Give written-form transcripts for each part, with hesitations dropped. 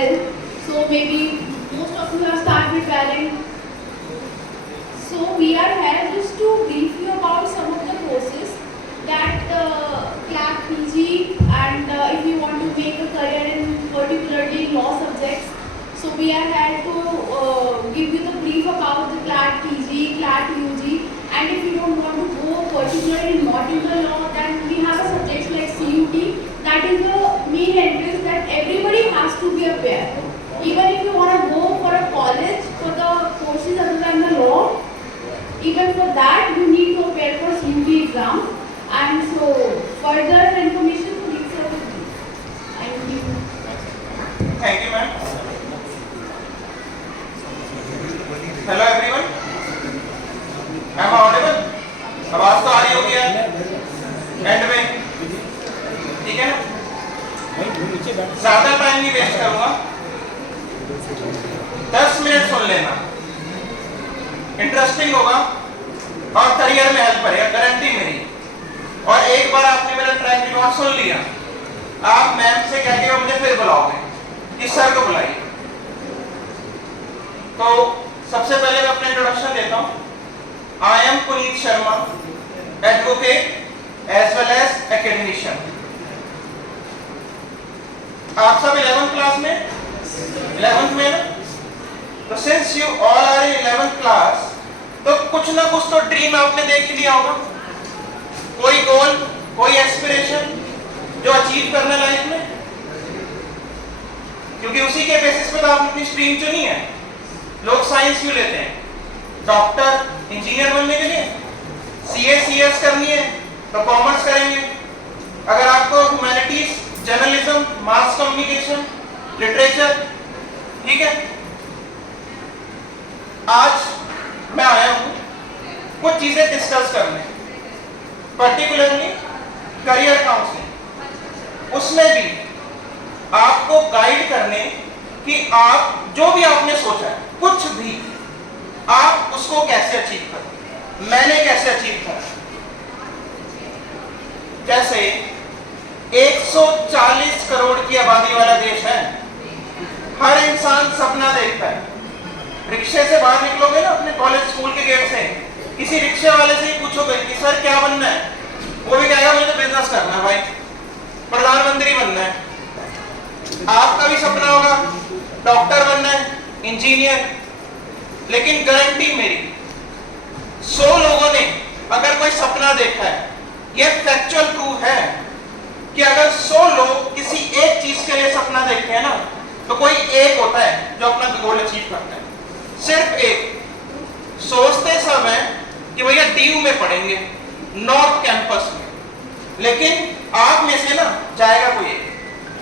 12th. So maybe most of you have started preparing. So we are here just to brief you about some of the courses that CLAT PG, and if you want to make a career in particularly law subjects. So we are here to give you the brief about the CLAT PG, CLAT UG, and if you don't want to go particularly not in the law, then we have a subject like CUT. That is the main entrance that everybody has to be aware. Even if you want to go for a college for the courses other than the law, even for that you need to prepare for CUT exam. And so further information please sir. Thank you. Thank you, ma'am. Hello everyone. I'm audible. आवाज तो आ रही होगी यार and में, ठीक है ना? ज्यादा टाइम नहीं वेस्ट करूंगा, 10 मिनट सुन लेना, इंटरेस्टिंग होगा और करियर में हेल्प करेगा, गारंटी मेरी। और एक बार आपने मेरा ट्रैक रिकॉर्ड सुन लिया, आप मैम से कह के मुझे फिर बुलाओगे कि सर को बुलाइए। तो सबसे पहले मैं अपना इंट्रोडक्शन देता हूं। I am Puneet Sharma, advocate as well as academician. आप सब 11th क्लास में, 11th में ना? तो since you all are in 11th class, तो कुछ ना कुछ तो ड्रीम आपने देख लिया होगा, कोई गोल, कोई एस्पिरेशन जो अचीव करना लाइफ में, क्योंकि उसी के बेसिस पे तो आपने अपनी स्ट्रीम चुनी है। लोग साइंस क्यों लेते हैं? डॉक्टर, इंजीनियर बनने के लिए। सीए सीएस करनी है तो कॉमर्स करेंगे। अगर आपको humanities, journalism, mass communication, literature, ठीक है। आज मैं आया हूं कुछ चीजें डिस्कस करने, पर्टिकुलरली करियर काउंसलिंग, उसमें भी आपको गाइड करने कि आप जो भी आपने सोचा है, कुछ भी, आप उसको कैसे अचीव करें। मैंने कैसे अचीव करा? जैसे 140 करोड़ की आबादी वाला देश है, हर इंसान सपना देखता है। रिक्शे से बाहर निकलोगे ना अपने कॉलेज स्कूल के गेट से, किसी रिक्शे वाले से ही पूछोगे कि सर क्या बनना है, वो भी कहेगा मुझे तो बिजनेस करना है भाई, प्रधानमंत्री बनना है। आपका भी सपना होगा डॉक्टर बनना है, इंजीनियर, लेकिन गारंटी मेरी 100 लोगों ने अगर कोई सपना देखा है, यह फैक्चुअल प्रूफ है कि अगर 100 लोग किसी एक चीज के लिए सपना देखते हैं ना, तो कोई एक होता है जो अपना गोल अचीव करता है। सिर्फ एक। सोचते सब हैं कि भैया डीयू में पढ़ेंगे, नॉर्थ कैंपस में, लेकिन आप में से ना जाएगा कोई एक,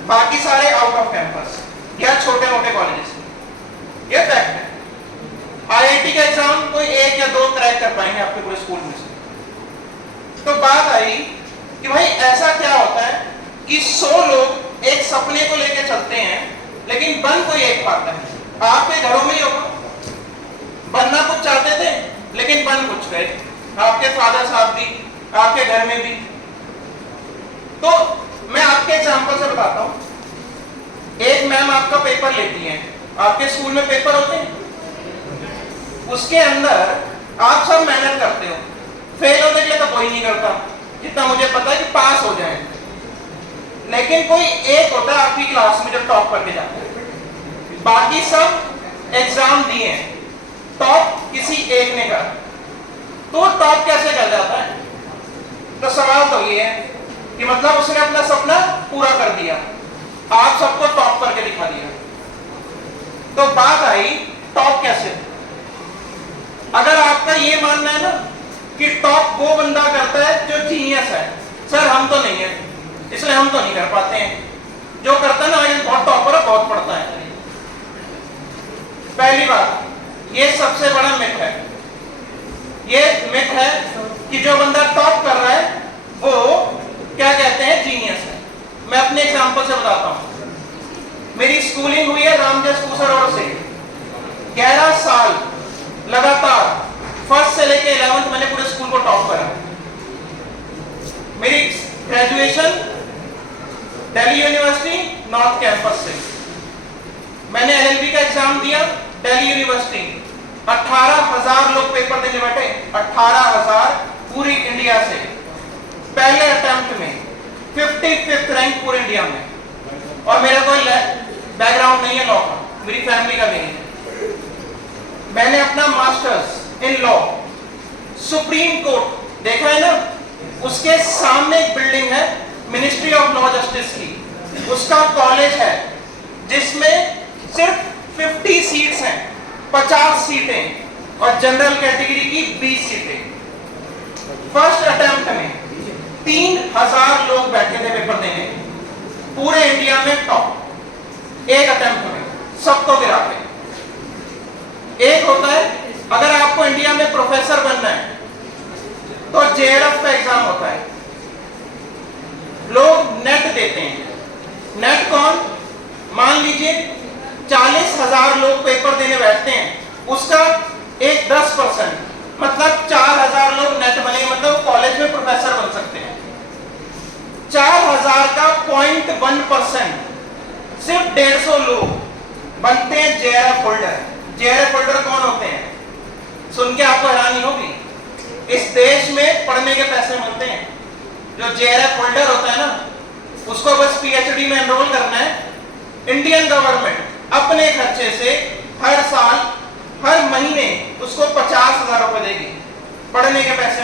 बाकी सारे आउट ऑफ कैंपस या छोटे मोटे कॉलेजेस में। यह फैक्ट है। आईआईटी का एग्जाम कोई एक या दो क्रैक कर पाएंगे आपके पूरे स्कूल में से। तो बात आई कि भाई ऐसा क्या होता है कि 100 लोग एक सपने को लेकर चलते हैं, लेकिन बन कोई एक पाता है। आपके घरों में ही होगा, बनना कुछ चाहते थे लेकिन बन कुछ गए, आपके फादर साहब भी, आपके घर में भी। तो मैं आपके एग्जांपल से बताता हूं। एक मैम आपका पेपर लेती है, आपके स्कूल में पेपर होते हैं, उसके अंदर आप सब मेहनत करते हो, फेल होने के लिए तो कोई नहीं करता, जितना मुझे पता है कि पास हो जाए, लेकिन कोई एक होता है आपकी क्लास में जो टॉप करके जाता है। बाकी सब एग्जाम दिए हैं, टॉप किसी एक ने करा, तो टॉप कैसे कर जाता है? तो सवाल तो ये है कि मतलब उसने अपना सपना पूरा कर दिया, आप सबको टॉप करके दिखा दिया। तो बात आई टॉप कैसे? अगर आपका ये मानना है ना कि टॉप वो बंदा करता है जो जीनियस है, सर हम तो नहीं है, इसलिए हम तो नहीं कर पाते हैं। जो करता है ना ये बहुत टॉपर है, बहुत पढ़ता है। पहली बात, ये सबसे बड़ा मिथ है। ये मिथ है कि जो बंदा टॉप कर रहा है वो क्या कहते हैं, जीनियस है। मैं अपने एग्जांपल से बताता हूं। मेरी स्कूलिंग हुई है रामजस पूसा रोड से, 11 साल लगातार फर्स्ट से लेके 11th मैंने पूरे स्कूल को टॉप करा। मेरी graduation Delhi university north campus से। मैंने एलएलबी का एग्जाम दिया दिल्ली यूनिवर्सिटी, 18,000 लोग पेपर देने बैठे, 18,000 पूरी इंडिया से। पहले अटेम्प्ट में 55th रैंक पूरे इंडिया में। और मेरा कोई बैकग्राउंड नहीं है लॉ का, मेरी फैमिली का भी नहीं है। मैंने अपना masters in law, supreme court देखा है ना, उसके सामने एक बिल्डिंग है मिनिस्ट्री ऑफ लॉ जस्टिस की, उसका कॉलेज है जिसमें सिर्फ 50 सीट्स हैं, 50 सीटें और जनरल कैटेगरी की 20 सीटें। फर्स्ट अटेम्प्ट में 3,000 लोग बैठे थे पेपर देने, पूरे इंडिया में टॉप। एक अटेम्प्ट में सबको गिरा के। एक होता है अगर आपको इंडिया में प्रोफेसर बनना है तो जेआरएफ का एग्जाम होता है, लोग नेट देते हैं। नेट कौन, मान लीजिए 40,000 लोग पेपर देने बैठते हैं, उसका एक 10% मतलब 4,000 लोग नेट बने, मतलब कॉलेज में प्रोफेसर बन सकते हैं। 4,000 का 0.1% सिर्फ 150 लोग बनते हैं जेआरएफ होल्डर। जेआरएफ होल्डर कौन होते हैं, सुन के आपको हैरानी होगी, इस देश में पढ़ने के पैसे मिलते हैं। जो जेआरएफ होल्डर होता है ना, उसको बस पीएचडी में एनरोल करना है, इंडियन गवर्नमेंट अपने खर्चे से हर साल हर महीने उसको 50,000 रुपए देगी, पढ़ने के पैसे